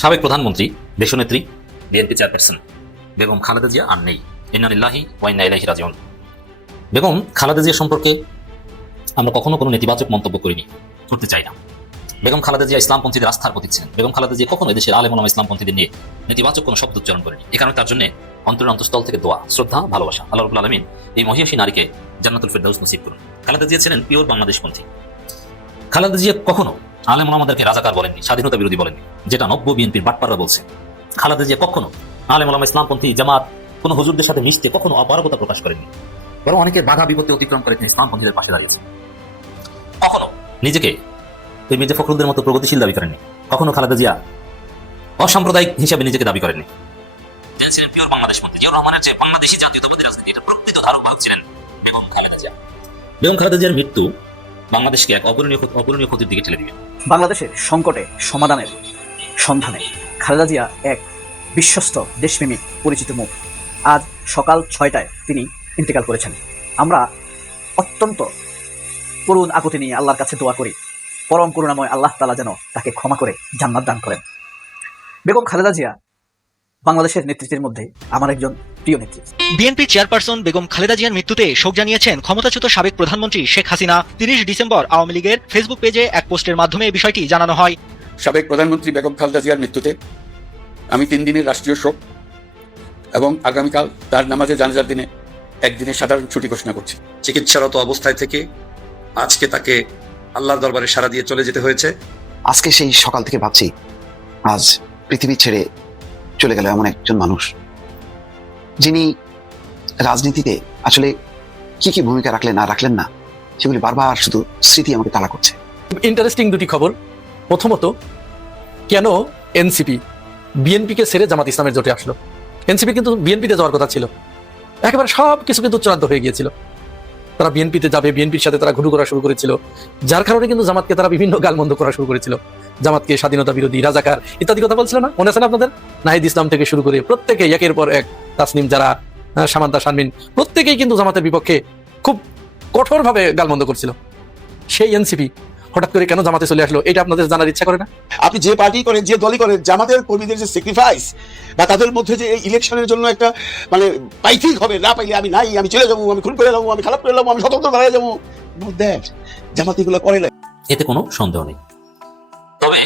সাবেক প্রধানমন্ত্রী, দেশনেত্রী, বিএনপি চেয়ারপারসন বেগম খালেদা জিয়া আর নেই। ইন্না লিল্লাহি ওয়া ইন্না ইলাইহি রাজিউন। বেগম খালেদা জিয়া সম্পর্কে আমরা কখনো কোনো নেতিবাচক মন্তব্য করিনি, করতে চাই না। বেগম খালেদা জিয়া ইসলামপন্থীদের আস্থার প্রতীক ছিলেন। বেগম খালেদা জিয়া কখনো এদেশের আলেম ওলামা ইসলামপন্থীদের নিয়ে নেতিবাচক কোনো শব্দ উচ্চারণ করেনি। এই কারণে তার জন্য অন্তরের অন্তঃস্থল থেকে দোয়া, শ্রদ্ধা, ভালোবাসা। আল্লাহ রাব্বুল আলামিন এই মহিয়সী নারীকে জান্নাতুল ফেরদাউস নসিব করুন। খালেদা জিয়া ছিলেন পিওর বাংলাদেশপন্থী। খালেদা জিয়া কখনো আলেম ওলামাদেরকে রাজাকার বলেননি, স্বাধীনতা বিরোধী বলেননি, যেটা নব্য বিএনপির বাটপাররা বলছে। খালেদা জিয়া কখনো আলেম ওলামা ইসলামপন্থী জামাত কোনো হুজুরদের সাথে মিশতে কখনো অপারগতা প্রকাশ করেননি, বরং অনেকের বাধা বিপত্তি অতিক্রম করে তিনি ইসলামপন্থীদের পাশে দাঁড়িয়েছেন। কখনো নিজেকে ওই মির্জা ফখরুলদের মতো প্রগতিশীল দাবি করেননি। কখনো খালেদা জিয়া অসাম্প্রদায়িক হিসেবে নিজেকে দাবি করেননি। তিনি ছিলেন পিওর বাংলাদেশপন্থী। জিয়াউর রহমানের যে বাংলাদেশি জাতীয়তাবাদী রাজনীতি, এটা প্রকৃত ধারক বাহক ছিলেন বেগম খালেদা জিয়া। বেগম খালেদা জিয়ার মৃত্যু বাংলাদেশকে এক অপূরণীয় ক্ষতির দিকে ঠেলে দিবে। বাংলাদেশের সংকটে সমাধানের সন্ধানে খালেদা জিয়া এক বিশ্বস্ত দেশপ্রেমিক পরিচিত মুখ। আজ সকাল 6টায় তিনি ইন্তেকাল করেছেন। আমরা অত্যন্ত করুণ আকুতি নিয়ে আল্লাহর কাছে দোয়া করি, পরম করুণাময় আল্লাহ তাআলা যেন তাকে ক্ষমা করে জান্নাত দান করেন। বেগম খালেদা জিয়া বাংলাদেশের নেতৃত্বের মধ্যে আমার একজন প্রিয় নেত্রী। বিএনপি চেয়ারপারসন বেগম খালেদা জিয়ার মৃত্যুতে শোক জানিয়েছেন ক্ষমতাচ্যুত সাবেক প্রধানমন্ত্রী শেখ হাসিনা। 30 ডিসেম্বর আওয়ামী লীগের ফেসবুক পেজে এক পোস্টের মাধ্যমে বিষয়টি জানানো হয়। সাবেক প্রধানমন্ত্রী বেগম খালেদা জিয়ার মৃত্যুতে আমি 3 দিনের রাষ্ট্রীয় শোক এবং আগামীকাল তার নামাজে জানাজার দিনে একদিনের সাধারণ ছুটি ঘোষণা করছি। চিকিৎসারত অবস্থায় থেকে আজকে তাকে আল্লাহর দরবারে সাড়া দিয়ে চলে যেতে হয়েছে। আজকে সেই সকাল থেকে ভাবছি, আজ পৃথিবী ছেড়ে চলে গেল এমন একজন মানুষ যিনি রাজনীতিতে আসলে কি কি ভূমিকা রাখলেন না রাখলেন না সেগুলি বারবার শুধু স্মৃতি আমাকে তাড়া করছে। ইন্টারেস্টিং দুটি খবর। প্রথমত, কেন এনসিপি বিএনপিকে ছেড়ে জামাত ইসলামের জোটে আসলো? এনসিপি কিন্তু বিএনপিতে যাওয়ার কথা ছিল, একেবারে সব কিছু কিন্তু চূড়ান্ত হয়ে গিয়েছিল। তারা বিএনপিতে যাবে, বিএনপির সাথে তারা ঘুরু করা শুরু করেছিল, যার কারণে কিন্তু জামাতকে তারা বিভিন্ন গালমন্দ করা শুরু করেছিল। জামাতকে স্বাধীনতা বিরোধী, রাজাকার ইত্যাদি কথা বলছিল না? মনে আছে না আপনাদের? নাহিদ ইসলাম থেকে শুরু করে প্রত্যেকে একের পর এক, তাসনিম যারা, সামান্তা শারমিন, প্রত্যেকেই কিন্তু জামাতের বিপক্ষে খুব কঠোরভাবে গালমন্দ করছিল। সেই এনসিপি হঠাৎ করে কেন জামাতে চলে আসলো, এটা আপনাদের জানার ইচ্ছা করে না? আপনি যে পার্টি করেন, যে দলই করেন, জামাতের কর্মীদের যে স্যাক্রিফাইস বা তাদের মধ্যে যে এই ইলেকশনের জন্য একটা মানে পাইতেই হবে, না পাইলে আমি নাই, আমি চলে যাবো, আমি খুন করে যাবো, আমি খারাপ করে যাবো, আমি স্বতন্ত্র দাঁড়িয়ে যাবো, জামাত এগুলো করে না। এতে কোনো সন্দেহ নেই। তবে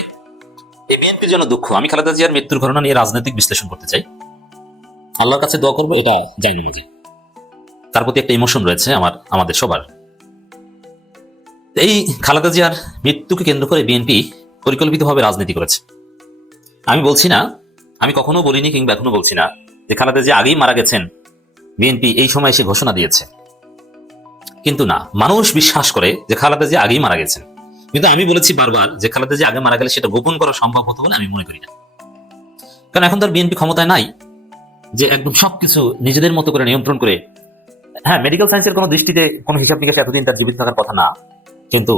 এই বিএনপির জন্য দুঃখ। আমি খালেদা জিয়ার মৃত্যুর ঘটনা নিয়ে রাজনৈতিক বিশ্লেষণ করতে চাই, আল্লাহর কাছে দোয়া করবো, এটা জানি না। তার প্রতি একটা ইমোশন রয়েছে আমাদের সবার। এই খালেদা জিয়ার মৃত্যুকে কেন্দ্র করে বিএনপি পরিকল্পিতভাবে রাজনীতি করেছে। আমি বলছি না, আমি কখনো বলিনি কিংবা এখনো বলছি না যে খালেদা জিয়া আগেই মারা গেছেন, বিএনপি এই সময় এসে ঘোষণা দিয়েছে। কিন্তু না, মানুষ বিশ্বাস করে যে খালেদা জিয়া আগেই মারা গেছেন। কিন্তু আমি বলেছি বারবার যে খালেদা জিয়া আগে মারা গেলে সেটা গোপন করা সম্ভব হতো বলে আমি মনে করি না। কারণ এখন তার বিএনপি ক্ষমতায় নাই যে একদম সবকিছু নিজেদের মতো করে নিয়ন্ত্রণ করে। হ্যাঁ, মেডিকেল সায়েন্সের কোনো দৃষ্টিতে কোনো হিসাব নিকাশ এতদিন তার জীবিত থাকার কথা না, কিন্তু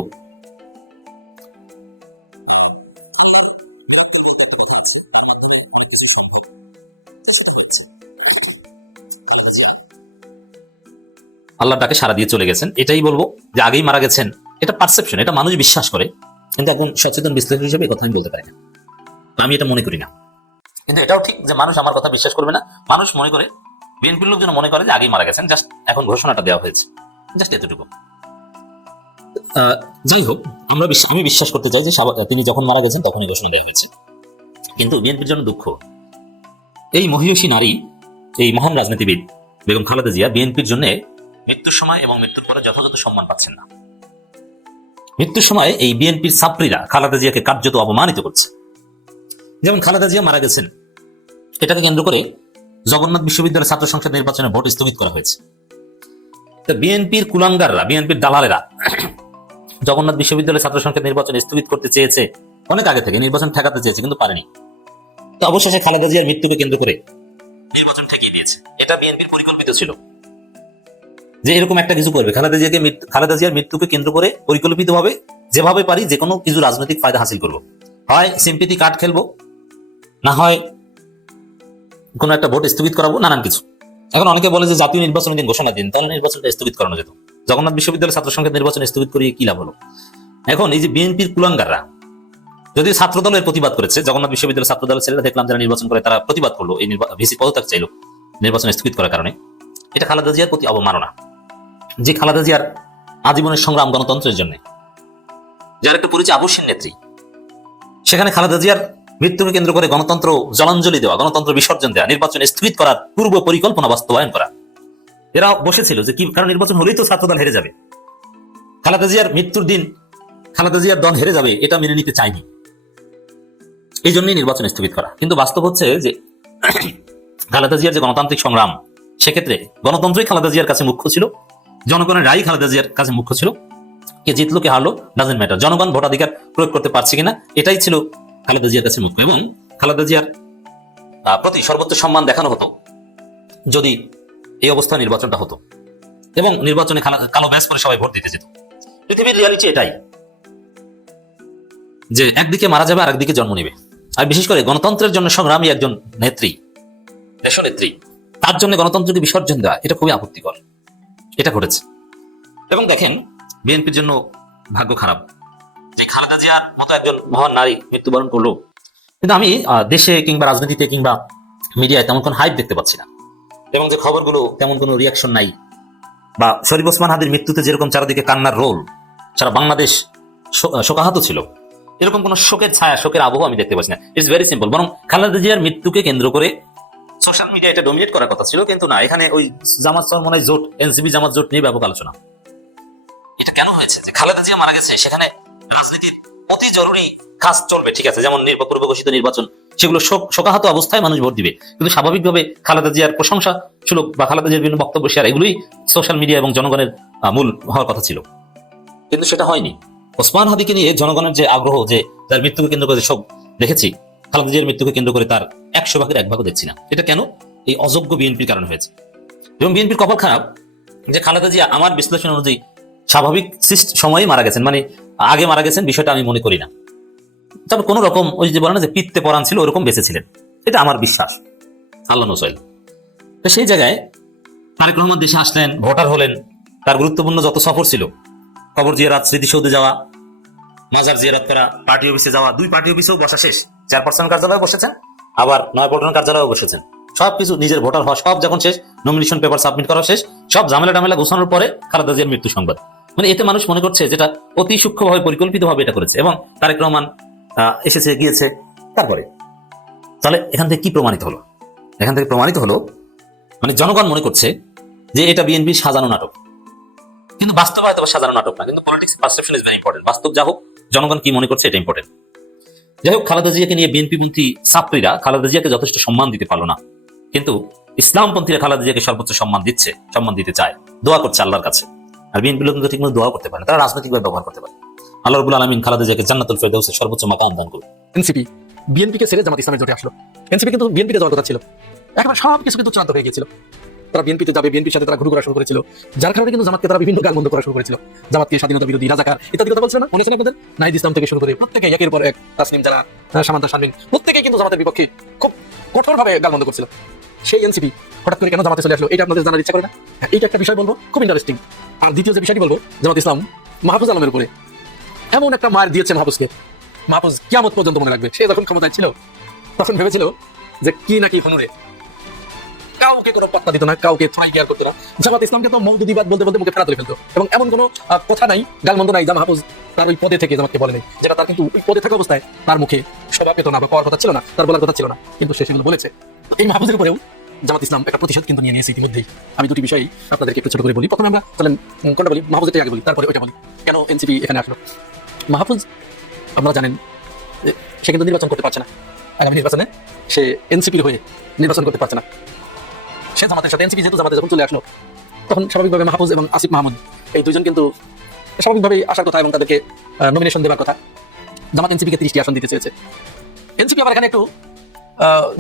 আল্লাহ তাকে সারা দিয়ে চলে গেছেন। এটাই বলবো যে আগেই মারা গেছেন, এটা পারসেপশন, এটা মানুষ বিশ্বাস করে, কিন্তু একদম সচেতন বিশ্লেষক হিসেবে কথা আমি বলতে পারি না, আমি এটা মনে করি না। কিন্তু এটাও ঠিক যে মানুষ আমার কথা বিশ্বাস করবে না। মানুষ মনে করে, বিএনপির লোকজন মনে করে যে আগেই মারা গেছেন, জাস্ট এখন ঘোষণাটা দেওয়া হয়েছে, জাস্ট এতটুকু। যাই হোক, আমি বিশ্বাস করতে চাই যে তিনি যখন মারা গেছেন তখনই ঘোষণা দেওয়া হয়েছে। কিন্তু বিএনপির জন্য দুঃখ, এই মহিয়সী নারী, এই মহান রাজনীতিবিদ বেগম খালেদা জিয়া বিএনপির জন্য মৃত্যুর সময় এবং মৃত্যুর পরে যথাযথ সম্মান পাচ্ছেন না। মৃত্যুর সময় এই বিএনপির ছাত্রীরা খালেদা জিয়াকে কার্যত অপমানিত করছে। যেমন খালেদা জিয়া মারা গেছেন, এটাকে কেন্দ্র করে জগন্নাথ বিশ্ববিদ্যালয়ের ছাত্র সংসদ নির্বাচনে ভোট স্থগিত করা হয়েছে। বিএনপির কুলাঙ্গাররা, বিএনপির দালালেরা জগন্নাথ বিশ্ববিদ্যালয়ের ছাত্র সংসদ নির্বাচন স্থগিত করতে চেয়েছে, অনেক আগে থেকে নির্বাচন ঠেকাতে চেয়েছে, কিন্তু পারেনি। তো অবশেষে খালেদা জিয়ার মৃত্যুকে কেন্দ্র করে নির্বাচন ঠেকিয়ে দিয়েছে। এটা বিএনপির পরিকল্পিত ছিল যে এরকম একটা কিছু করবে। খালেদা জিয়ার মৃত্যুকে কেন্দ্র করে পরিকল্পিতভাবে যেভাবে পারি যে কোনো কিছু রাজনৈতিক ফায়দা হাসিল করব, হয় সিম্পিতি কার্ড খেলবো, না হয় কোনো একটা ভোট স্থগিত করাবো, নানান কিছু। এখন অনেকে বলে যে জাতীয় নির্বাচনের দিন ঘোষণা দিন, তাহলে নির্বাচনটা স্থগিত করানো যেত। জগন্নাথ বিশ্ববিদ্যালয়ের ছাত্র সংসদ নির্বাচন স্থগিত করিয়ে কি লাভ হলো? এখন এই যে বিএনপির কুলাঙ্গাররা যদি ছাত্র দলের প্রতিবাদ করেছে, জগন্নাথ বিশ্ববিদ্যালয়ের ছাত্র দলের ছেলেরা দেখলাম যারা নির্বাচন করে তারা প্রতিবাদ করলো, এই ভিসি পদত্যাগ চাইলো নির্বাচন স্থগিত করার কারণে। এটা খালেদা জিয়ার প্রতি অবমাননা, যে খালেদা জিয়ার আজীবনের সংগ্রাম গণতন্ত্রের জন্য, যার একটা পরিচয় আবশ্যিক নেত্রী, সেখানে খালেদা জিয়ার মৃত্যুকে কেন্দ্র করে গণতন্ত্র জলাঞ্জলি দেওয়া, গণতন্ত্র বিসর্জন দেওয়া, নির্বাচন স্থগিত করার পূর্ব পরিকল্পনা বাস্তবায়ন করা। এরা বসেছিল যে কি কারণ নির্বাচন হলেই তো ছাত্রদল হেরে যাবে, খালেদা জিয়ার মৃত্যুর দিন খালেদা জিয়ার দল হেরে যাবে, এটা মেনে নিতে চায়নি, এই জন্যই নির্বাচন স্থগিত করা। কিন্তু বাস্তব হচ্ছে যে খালেদা জিয়ার যে গণতান্ত্রিক সংগ্রাম, সেক্ষেত্রে গণতন্ত্রই খালেদা জিয়ার কাছে মুখ্য ছিল, জনগণের রায় খালেদা জিয়ার কাছে মুখ্য ছিল। কে জিতলো কে হারলো ডাজেন্ট ম্যাটার, জনগণ ভোটাধিকার প্রয়োগ করতে পারছে কিনা এটাই ছিল খালেদা জিয়ার কাছে মুখ্য। এবং খালেদা জিয়ার প্রতি সর্বোচ্চ সম্মান দেখানো হতো যদি এই অবস্থা নির্বাচনটা হতো এবং নির্বাচনে কালো ব্যাস করে সবাই ভোট দিতে যেত। পৃথিবীর রিয়ালিটি এটাই যে একদিকে মারা যাবে আর একদিকে জন্ম নেবে। আর বিশেষ করে গণতন্ত্রের জন্য সংগ্রামী একজন নেত্রী, দেশনেত্রী, তার জন্য গণতন্ত্রকে বিসর্জন দেওয়া এটা খুবই আপত্তিকর, এটা ঘটেছে। এবং দেখেন বিএনপির জন্য ভাগ্য খারাপ যে খালেদা জিয়ার মতো একজন মহান নারী মৃত্যুবরণ করলো, কিন্তু আমি দেশে কিংবা রাজনীতিতে কিংবা মিডিয়ায় তেমন কোনো হাইপ দেখতে পাচ্ছি না, এবং যে খবরগুলো তেমন কোনো রিয়াকশন নাই, বা শরীফ ওসমান হাদির মৃত্যুতে যেরকম চারিদিকে কান্নার রোল, সারা বাংলাদেশ শোকাহত ছিল, এরকম কোন শোকের ছায়া, শোকের আবহ আমি দেখতে পাচ্ছি না। It's very simple. বরং খালেদা জিয়ার মৃত্যুকে কেন্দ্র করে সোশ্যাল মিডিয়া এটা ডোমিনেট করার কথা ছিল, কিন্তু না, এখানে ওই জামাত চরমনাই জোট, এনসিপি জামাত জোট নিয়ে ব্যাপক আলোচনা। এটা কেন হয়েছে যে খালেদা জিয়া মারা গেছে, সেখানে রাজনীতির অতি জরুরি কাজ চলবে, ঠিক আছে, যেমন পূর্ব ঘোষিত নির্বাচন, সেগুলো শোকাহত অবস্থায় মানুষ ভোট দিবে, কিন্তু স্বাভাবিকভাবে খালেদা জিয়ার প্রশংসা সুলভ বা খালেদা জিয়ার বিভিন্ন বক্তব্য শেয়ার, এগুলোই সোশ্যাল মিডিয়া এবং জনগণের মূল হওয়ার কথা ছিল, কিন্তু সেটা হয়নি। ওসমান হাদিকে নিয়ে জনগণের যে আগ্রহ, যে তার মৃত্যুকে কেন্দ্র করে সব দেখেছি, খালেদা জিয়ার মৃত্যুকে কেন্দ্র করে তার 100 ভাগের 1 ভাগও দেখছি না। এটা কেন? এই অযোগ্য বিএনপির কারণে হয়েছে। এবং বিএনপির কপাল খারাপ যে খালেদা জিয়া আমার বিশ্লেষণ অনুযায়ী স্বাভাবিক সময়ে মারা গেছেন, মানে আগে মারা গেছেন বিষয়টা আমি মনে করি না। তবে কোন রকম ওই যে বলে না যে পিত্তে পরাণ ছিল, ওরকম বেঁচেছিলেন, এটা আমার বিশ্বাস, আল্লাহ নসইল। তো সেই জায়গায় তারেক রহমান দেশে আসলেন, ভোটার হলেন, তার গুরুত্বপূর্ণ যত সফর ছিল, কবর জিয়ারত, স্মৃতিসৌধে যাওয়া, মাজার জিয়ারত করা, পার্টি অফিসে যাওয়া, 2 পার্টি অফিসেও বসা শেষ, চেয়ারপারসন কার্যালয়ে বসেছেন, আবার নয়াপল্টন কার্যালয়ে বসেছেন, সবকিছু নিজের ভোটার হওয়া সব যখন শেষ, নমিনেশন পেপার সাবমিট করা শেষ, সব ঝামেলা টামেলা গোছানোর পরে খালেদা জিয়ার মৃত্যু সংবাদ। মানে এতে মানুষ মনে করছে যেটা অতি সূক্ষ্মভাবে পরিকল্পিতভাবে এটা করেছে, এবং তারেক রহমান এসেছে গিয়েছে। তারপরে তাহলে এখান থেকে কি প্রমাণিত হলো? এখান থেকে প্রমাণিত হলো মানে জনগণ মনে করছে যে এটা বিএনপির সাজানো নাটক, কিন্তু বাস্তবে হয়তো সাজানো নাটক না, কিন্তু politics perception is very important. বাস্তব যা হোক, জনগণ কি মনে করছে এটা ইম্পর্টেন্ট। যাই হোক, খালেদা জিয়াকে নিয়ে বিএনপি পন্থী ছাত্রীরা খালেদা জিয়াকে যথেষ্ট সম্মান দিতে পারলো না, কিন্তু ইসলামপন্থীরা খালেদা জিয়াকে সর্বোচ্চ সম্মান দিচ্ছে, সম্মান দিতে চায়, দোয়া করছে আল্লাহর কাছে। আর বিএনপি লোক ঠিক মতো দোয়া করতে পারে না, তারা রাজনৈতিকভাবে ব্যবহার করতে পারে। আল্লাহ রাব্বুল আলামিন খালেদা জিয়াকে জান্নাতুল ফেরদাউসের সর্বোচ্চ মাকাম দান করুন। এনসিপি বিএনপিকে ছেড়ে জামাত ইসলামের জোটে আসলো। এনসিপি কিন্তু বিএনপিতে যাওয়ার কথা ছিল, একেবারে সবকিছু কিন্তু চূড়ান্ত হয়ে গিয়েছিল। তারা বিএনপিতে যাবে, বিএনপির সাথে তারা ঘুরু করা শুরু করেছিল, যার কারণে কিন্তু জামাতকে তারা বিভিন্ন গালমন্দ করা শুরু করেছিল। জামাতকে স্বাধীনতা বিরোধী, রাজাকার ইত্যাদি কথা বলছিল না, মনে আছে আপনাদের? নাহিদ ইসলাম থেকে শুরু করে প্রত্যেকে একের পর এক, তাসনিম যারা, সামান্তা শারমিন, প্রত্যেকেই কিন্তু জামাতের বিপক্ষে খুব কঠোরভাবে গালমন্দ করছিল। সেই এনসিপি হঠাৎ করে কেন জামাতে চলে আসলো, এটা আপনাদের জানার ইচ্ছা করে না? এইটা একটা বিষয় বলবো, খুব ইন্টারেস্টিং। আর দ্বিতীয় যে বিষয়টি বলবো, জামাত ইসলাম মাহফুজ আলমের উপরে এমন একটা মার দিয়েছে মাহফুজকে, মাহফুজ কিয়ামত পর্যন্ত মনে রাখবে। সে যখন ক্ষমতায় ছিল তখন ভেবেছিল যে কি নাকি হনুরে, কাউকে কোনো পাত্তা দিত না, কাউকে থ্রাই কেয়ার করতো না। জামাত ইসলামকে তো মওদুদিবাদ বলতে বলতে মুখে ফেরা তুলে ফেলতো, এবং এমন কোনো কথা নাই, গালমন্দ নাই যা মাহফুজ তার ওই পদে থেকে জামাতকে বলে নেই, যেটা তার কিন্তু ওই পদে থাকা অবস্থায় তার মুখে শোভা পেত না বা পাওয়ার কথা ছিল না, তার বলার কথা ছিল না, কিন্তু সে সেগুলো বলেছে। এই মাহফুজের উপরেও জামাত ইসলাম একটা প্রতিশোধ কিন্তু নিয়ে নিয়েছে ইতিমধ্যেই। আমি দুটি বিষয় আপনাদেরকে একটু ছোট করে বলি। প্রথমে আমরা চলেন কোনটা বলি, মাহফুজেরটাই আগে বলি, তারপরে ওইটা বলি কেন এনসিপি এখানে আসলো। মাহফুজ আপনারা জানেন সে কিন্তু নির্বাচন করতে পারছে না, আগামী নির্বাচনে সে এনসিপির হয়ে নির্বাচন করতে পারছে না। সে জামাতের সাথে, এনসিপি যেহেতু জামাতে যখন চলে আসলো, তখন স্বাভাবিকভাবে মাহফুজ এবং আসিফ মাহমুদ এই দুজন কিন্তু স্বাভাবিকভাবেই আসার কথা এবং তাদেরকে নমিনেশন দেওয়ার কথা। জামাত এনসিপিকে 30টি আসন দিতে চেয়েছে। এনসিপি আবার এখানে একটু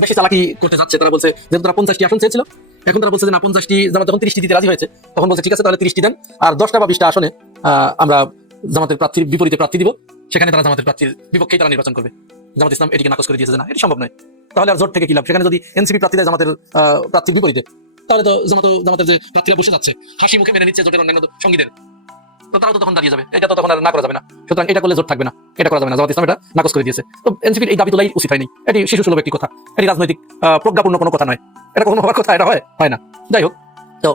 বেশি চালাকি করতে যাচ্ছে। তারা বলছে যেহেতু তারা 50টি আসন চেয়েছিল, এখন তারা বলছে যে না, 50টি জামাত যখন 30টি দিতে রাজি হয়েছে, তখন বলছে ঠিক আছে তাহলে 30টি দেন, আর 10টা বা 20টা আসনে আমরা জামাতের প্রার্থীর বিপরীতে প্রার্থী দিব, সেখানে তারা জামাতের প্রার্থীর বিপক্ষেই তারা নির্বাচন করবে। জামাত ইসলাম এটিকে নাকচ করে দিয়েছে যে না, এটি সম্ভব নয়। তাহলে আর জোট থেকে কি লাভ? সেখানে যদি এনসিপি প্রার্থী দেয় জামাতের প্রার্থীর বিপরীতে, তাহলে তো জামাতের যে প্রার্থীরা বসে যাচ্ছে হাসি মুখে মেনে নিচ্ছে জোটের অন্যান্য সঙ্গীদের, তো তারাও তো তখন দাঁড়িয়ে যাবে, এটা তো তখন আর না করা যাবে না। সুতরাং এটা করলে জোট থাকবে না, এটা করা যাবে না। জামাত ইসলাম এটা নাকচ করে দিয়েছে। তো এনসিপির এই দাবি তোলাই উচিত হয়নি। এটি শিশু সুলভ একটি কথা, এটি রাজনৈতিক প্রজ্ঞাপূর্ণ কোনো কথা নয়, এটা কখনো হওয়ার কথা, এটা হয় না। যাই হোক, তো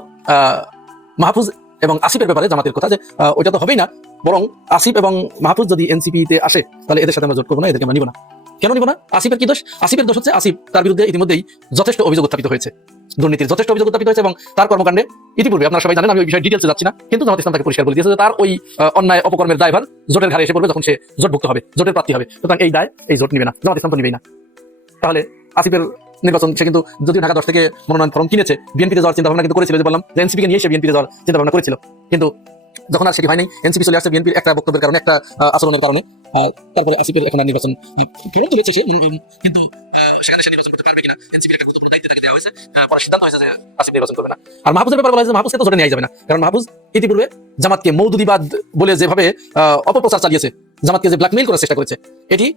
মাহফুজ এবং আসিফের ব্যাপারে জামাতের কথা যে ওইটা তো হবেই না, বরং আসিফ এবং মাহফুজ যদি এনসিপিতে আসে তাহলে এদের সাথে আমরা জোট করবো না, এদেরকে আমরা নিব না। কেন নিব না? আসিফের কি দোষ? আসিফের দোষ হচ্ছে আসিফ তার বিরুদ্ধে ইতিমধ্যেই যথেষ্ট অভিযোগ উত্থাপিত হয়েছে, দুর্নীতির যথেষ্ট অভিযোগ উত্থাপিত হয়েছে, এবং তার কর্মকাণ্ডে ইতিপূর্বে আপনারা সবাই জানেন, আমি ওই বিষয়ে ডিটেলসে যাচ্ছি না, কিন্তু জামাত ইসলাম তাকে পরিষ্কার বলে দিয়েছে যে তার ওই অন্যায় অপকর্মের দায়ভার জোটের ঘাড়ে এসে পড়বে যখন সে জোটভুক্ত হবে, জোটের প্রার্থী হবে। সুতরাং এই দায় এই জোট নিবে না, জামাত ইসলাম তো নিবেই না। তাহলে আসিফের নির্বাচন, সে কিন্তু যদিও ঢাকা 10 থেকে মনোনয়ন ফর্ম কিনেছে, বিএনপিতে যাওয়ার চিন্তা ভাবনা কিন্তু করেছিল, যে বললাম যে এনসিপিকে নিয়ে সে বিএনপিতে যাওয়ার চিন্তা ভাবনা করেছিল, কিন্তু যখন আর সেটি হয়নি, এনসিপি চলে আসছে বিএনপির একটা বক্তব্যের কারণে, একটা আচরণের কারণে, তারপরে আসিফের এখন আর নির্বাচন ফেরত হয়েছে সে, কিন্তু সেখানে সে নির্বাচন করতে পারবে কিনা এনসিপির একটা গুরুত্বপূর্ণ দায়িত্ব তাকে দেওয়া হয়েছে, পরে সিদ্ধান্ত হয়েছে যে আসিফ নির্বাচন করবে না। আর মাহফুজের ব্যাপারে বলা হয়েছে মাহফুজকে তো জোটে নেওয়া যাবে না, কারণ মাহফুজ ইতিপূর্বে জামাতকে মৌদুদিবাদ বলে যেভাবে অপপ্রচার চালিয়েছে, জামাতকে যে ব্ল্যাকমেইল করার চেষ্টা করেছে, এটি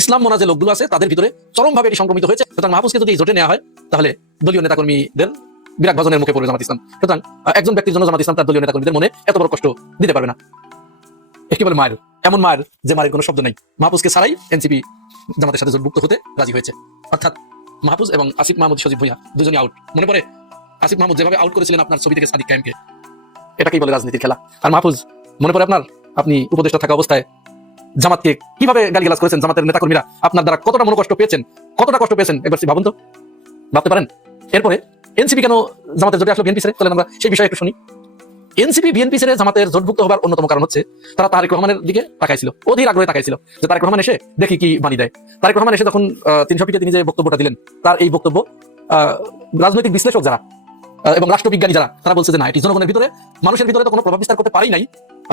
ইসলাম মনা যে লোকগুলো আছে তাদের ভিতরে চরমভাবে এটি সংক্রমিত হয়েছে। সুতরাং মাহফুজকে যদি জোটে নেওয়া হয় তাহলে দলীয় নেতাকর্মীদের বিরাট ভাজনের মুখে পড়বে জামাত ইসলাম। সুতরাং একজন ব্যক্তির জন্য জামাত ইসলাম তার দলীয় নেতাকর্মীদের মনে এত বড় কষ্ট দিতে পারবে না। একে বলে মায়ের, এমন মায়ের যে মায়ের কোনো শব্দ নেই। মাহফুজকে ছাড়াই এনসিপি জামাতের সাথে জোটভুক্ত হতে রাজি হয়েছে, অর্থাৎ মাহফুজ এবং আসিফ মাহমুদ সজীব ভুঁইয়া দুজনই আউট। মনে পড়ে আসিফ মাহমুদ যেভাবে আউট করেছিলেন আপনার ছবি থেকে সাদিক কায়েমকে, এটাকেই বলে রাজনীতির খেলা। আর মাহফুজ মনে পড়ে আপনার, আপনি উপদেষ্টা থাকা অবস্থায় জামাতকে কিভাবে গালিগালাজ করেছেন, জামাতের নেতাকর্মীরা আপনার দ্বারা কতটা মনোকষ্ট পেয়েছেন, কতটা কষ্ট পেয়েছেন একবার ভাবুন তো, ভাবতে পারেন? এরপরে এনসিপি কেন জামাতের জোটে আসলো বিএনপি ছেড়ে? চলেন আমরা সেই বিষয়ে একটু শুনি। এনসিপি বিএনপি ছেড়ে জামাতের জোটভুক্ত হবার অন্যতম কারণ হচ্ছে তারা তারেক রহমানের দিকে তাকাইছিল, অধীর আগ্রহে তাকাইছিল যে তারেক রহমান এসে দেখি কি বাণী দেয়। তারেক রহমান এসে যখন 300 ফিটে তিনি যে বক্তব্যটা দিলেন, তার এই বক্তব্য রাজনৈতিক বিশ্লেষক যারা এবং রাষ্ট্রবিজ্ঞানী যারা, তারা বলছে যে না, এটি জনগণের ভিতরে, মানুষের ভিতরে তো কোনো প্রভাব বিস্তার করতে পারেই নাই,